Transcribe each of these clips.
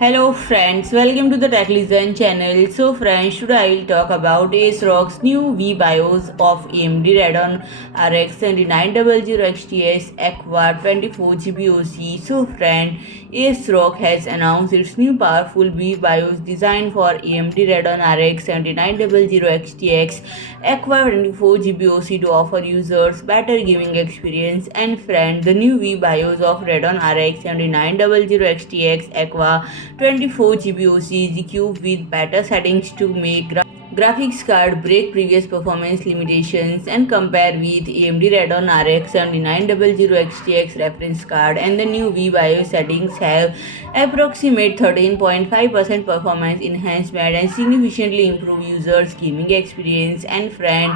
Hello friends, welcome to the Tech Listen channel. So friends, today I will talk about ASRock's new vBIOS of AMD Radeon RX 7900 XTX AQUA 24GB OC. So friend, ASRock has announced its new powerful vBIOS designed for AMD Radeon RX 7900 XTX AQUA 24GB OC to offer users better gaming experience. And friend, the new vBIOS of Radeon RX 7900 XTX AQUA 24GB OC is equipped with better settings to make graphics card break previous performance limitations and compare with AMD Radeon RX 7900 XTX reference card, and the new vBIOS settings have approximate 13.5% performance enhancement and significantly improve users gaming experience. And friend,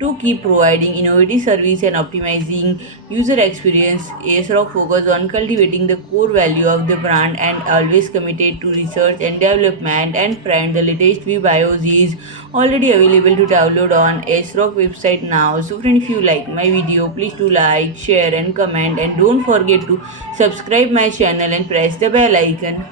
to keep providing innovative service and optimizing user experience, ASRock focus on cultivating the core value of the brand and always committed to research and development. And friend, the latest vBIOS is already available to download on ASRock website now. So friend, if you like my video, please do like, share and comment, and don't forget to subscribe my channel and press the bell icon.